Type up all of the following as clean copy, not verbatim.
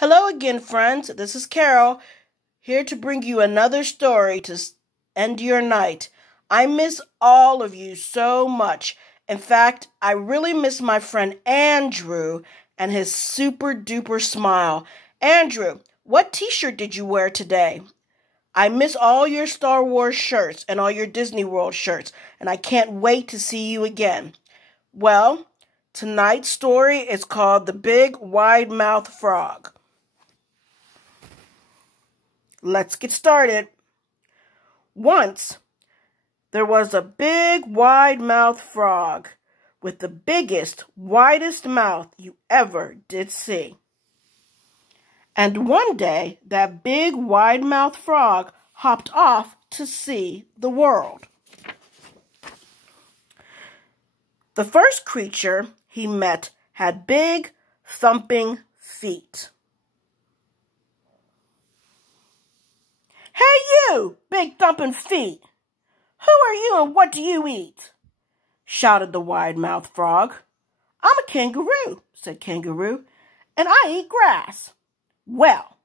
Hello again, friends. This is Carol, here to bring you another story to end your night. I miss all of you so much. In fact, I really miss my friend Andrew and his super duper smile. Andrew, what t-shirt did you wear today? I miss all your Star Wars shirts and all your Disney World shirts, and I can't wait to see you again. Well, tonight's story is called The Big Wide-Mouthed Frog. Let's get started. Once, there was a big, wide-mouthed frog with the biggest, widest mouth you ever did see. And one day, that big, wide-mouthed frog hopped off to see the world. The first creature he met had big, thumping feet. "Hey you, big thumping feet! Who are you and what do you eat?" shouted the wide-mouthed frog. "I'm a kangaroo," said Kangaroo, "and I eat grass." "Well,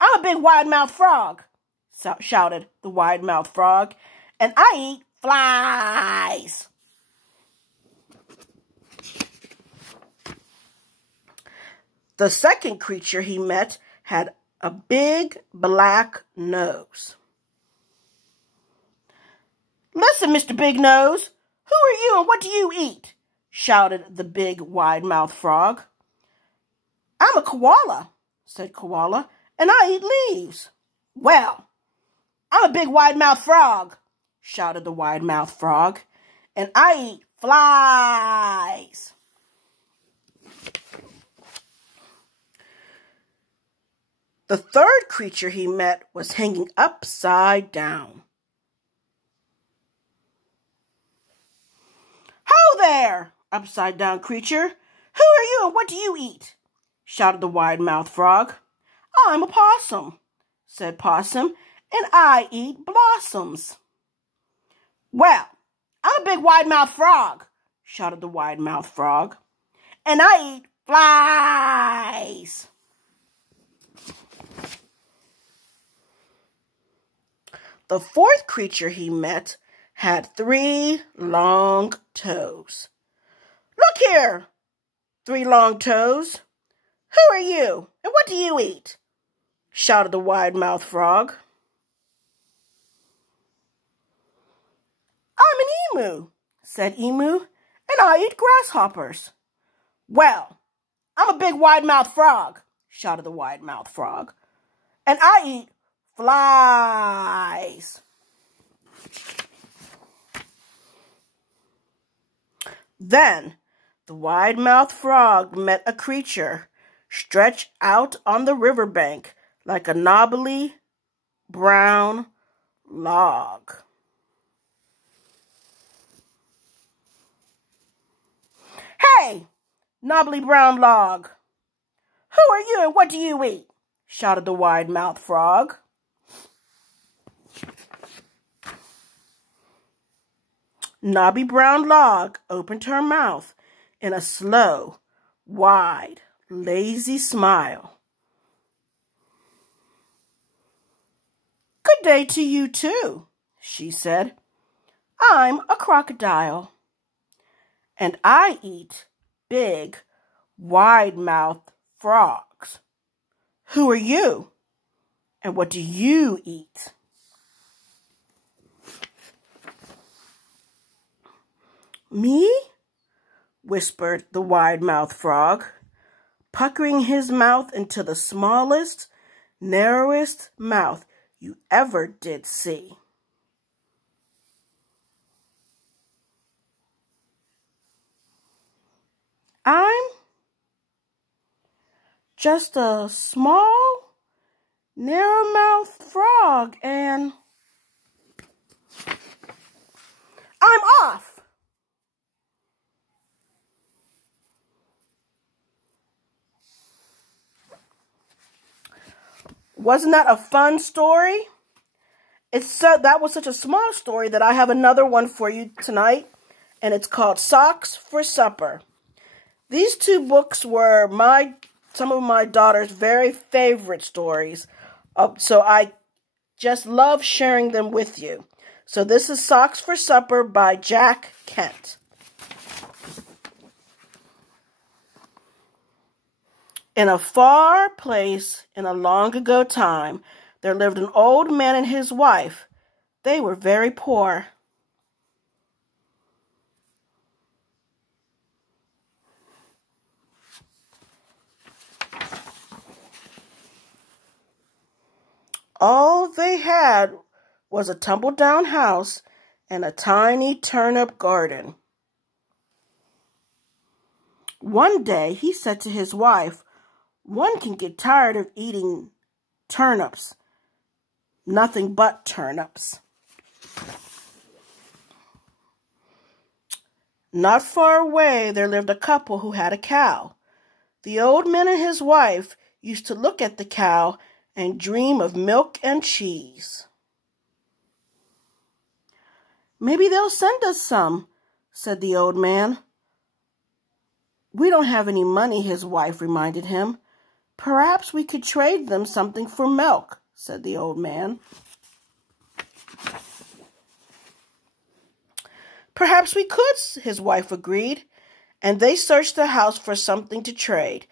I'm a big wide-mouthed frog," shouted the wide-mouthed frog, "and I eat flies." The second creature he met had a big black nose. "Listen, Mr. Big Nose, who are you and what do you eat?" shouted the big wide-mouthed frog. "I'm a koala," said Koala, "and I eat leaves." "Well, I'm a big wide-mouthed frog," shouted the wide-mouthed frog, "and I eat flies." The third creature he met was hanging upside down. "Ho there, upside-down creature! Who are you and what do you eat?" shouted the wide-mouthed frog. "I'm a possum," said Possum, "and I eat blossoms." "Well, I'm a big wide-mouthed frog," shouted the wide-mouthed frog, "and I eat flies." The fourth creature he met had 3 long toes. "Look here, 3 long toes. Who are you and what do you eat?" shouted the wide-mouthed frog. "I'm an emu," said Emu, "and I eat grasshoppers." "Well, I'm a big wide-mouthed frog," shouted the wide-mouthed frog, "and I eat flies." Then the wide-mouthed frog met a creature stretched out on the riverbank like a knobbly brown log. "Hey, knobbly brown log! Who are you and what do you eat?" shouted the wide-mouthed frog. Knobby Brown Log opened her mouth in a slow, wide, lazy smile. "Good day to you too," she said. "I'm a crocodile, and I eat big, wide-mouthed frogs. Who are you, and what do you eat?" "Me?" whispered the wide-mouthed frog, puckering his mouth into the smallest, narrowest mouth you ever did see. "I'm just a small, narrow-mouthed frog, and I'm off." Wasn't that a fun story? That was such a small story that I have another one for you tonight, and it's called Socks for Supper. These 2 books were my some of my daughter's very favorite stories. So I just love sharing them with you. So this is Socks for Supper by Jack Kent. In a far place in a long ago time, there lived an old man and his wife. They were very poor. All they had was a tumble-down house and a tiny turnip garden. One day he said to his wife, "One can get tired of eating turnips, nothing but turnips." Not far away there lived a couple who had a cow. The old man and his wife used to look at the cow and dream of milk and cheese. "Maybe they'll send us some," said the old man. "We don't have any money," his wife reminded him. "Perhaps we could trade them something for milk," said the old man. "Perhaps we could," his wife agreed, and they searched the house for something to trade.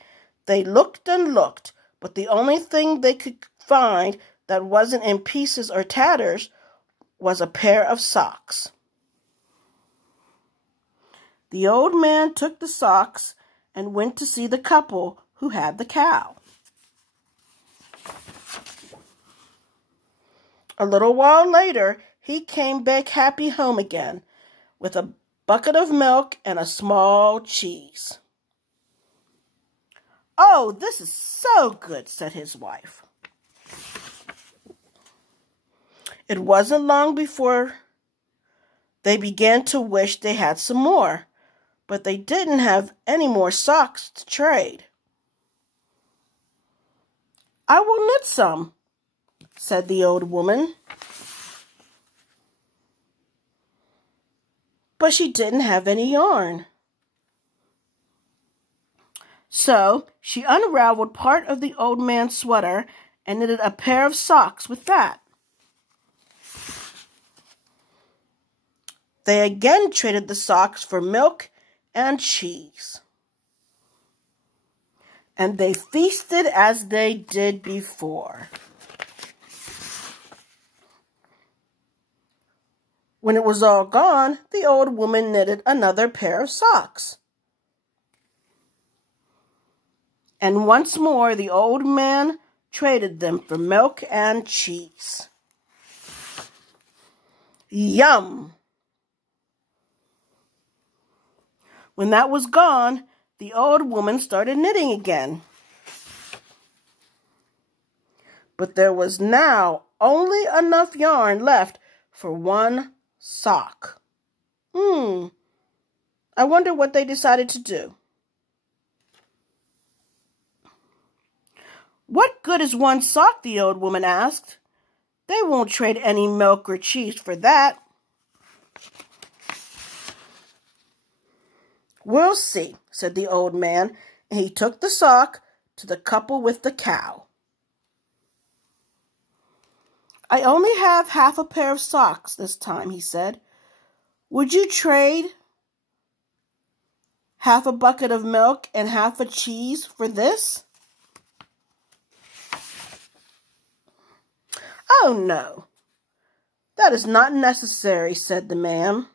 They looked and looked, but the only thing they could find that wasn't in pieces or tatters was a pair of socks. The old man took the socks and went to see the couple who had the cow. A little while later, he came back happy home again with a bucket of milk and a small cheese. "Oh, this is so good," said his wife. It wasn't long before they began to wish they had some more, but they didn't have any more socks to trade. "I will knit some," said the old woman. But she didn't have any yarn. So she unraveled part of the old man's sweater and knitted a pair of socks with that. They again traded the socks for milk and cheese. And they feasted as they did before. When it was all gone, the old woman knitted another pair of socks. And once more the old man traded them for milk and cheese. Yum! When that was gone, the old woman started knitting again. But there was now only enough yarn left for one sock. I wonder what they decided to do. "What good is one sock?" the old woman asked. "They won't trade any milk or cheese for that." "We'll see," said the old man, and he took the sock to the couple with the cow. "I only have half a pair of socks this time," he said. "Would you trade half a bucket of milk and half a cheese for this?" "Oh, no, that is not necessary," said the man.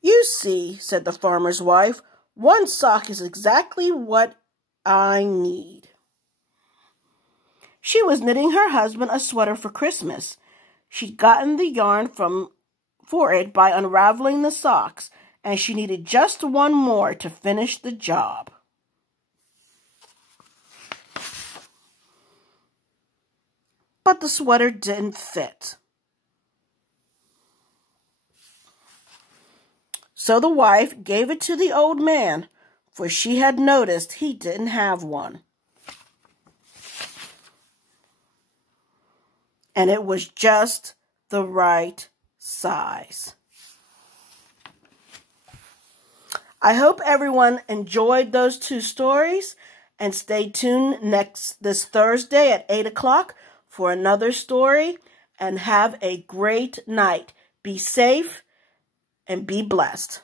"You see," said the farmer's wife, "one sock is exactly what I need." She was knitting her husband a sweater for Christmas. She'd gotten the yarn for it by unraveling the socks, and she needed just one more to finish the job. But the sweater didn't fit. So the wife gave it to the old man, for she had noticed he didn't have one. And it was just the right size. I hope everyone enjoyed those 2 stories, and stay tuned this Thursday at 8 o'clock for another story, and have a great night. Be safe and be blessed.